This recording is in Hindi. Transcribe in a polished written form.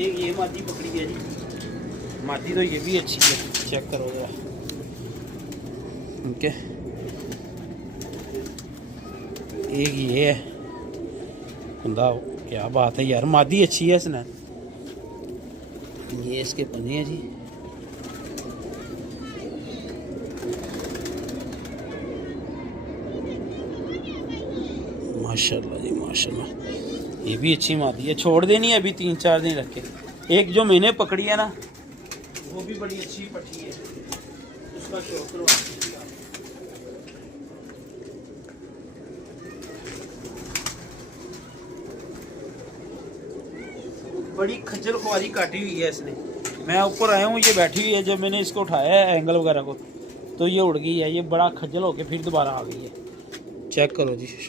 एक ये मादी पकड़ी है जी, मादी तो ये भी अच्छी है, चेक करो जरा। ओके, एक ये है कुंदा, क्या बात है यार, मादी अच्छी है इसने। ये इसके पन्ने हैं जी। माशाल्लाह जी माशाल्लाह, ये भी अच्छी मादी है, छोड़ देनी है अभी 3-4 दिन रख के। एक जो मैंने पकड़ी है ना वो भी बड़ी अच्छी पट्टी है, उसका शौक करवा। बड़ी खज्जल खुआरी काटी हुई है इसने। मैं ऊपर आया हूँ, ये बैठी हुई है, जब मैंने इसको उठाया है एंगल वगैरह को तो ये उड़ गई है, ये बड़ा खज्जल होके फिर दोबारा आ गई है। चेक करो जी।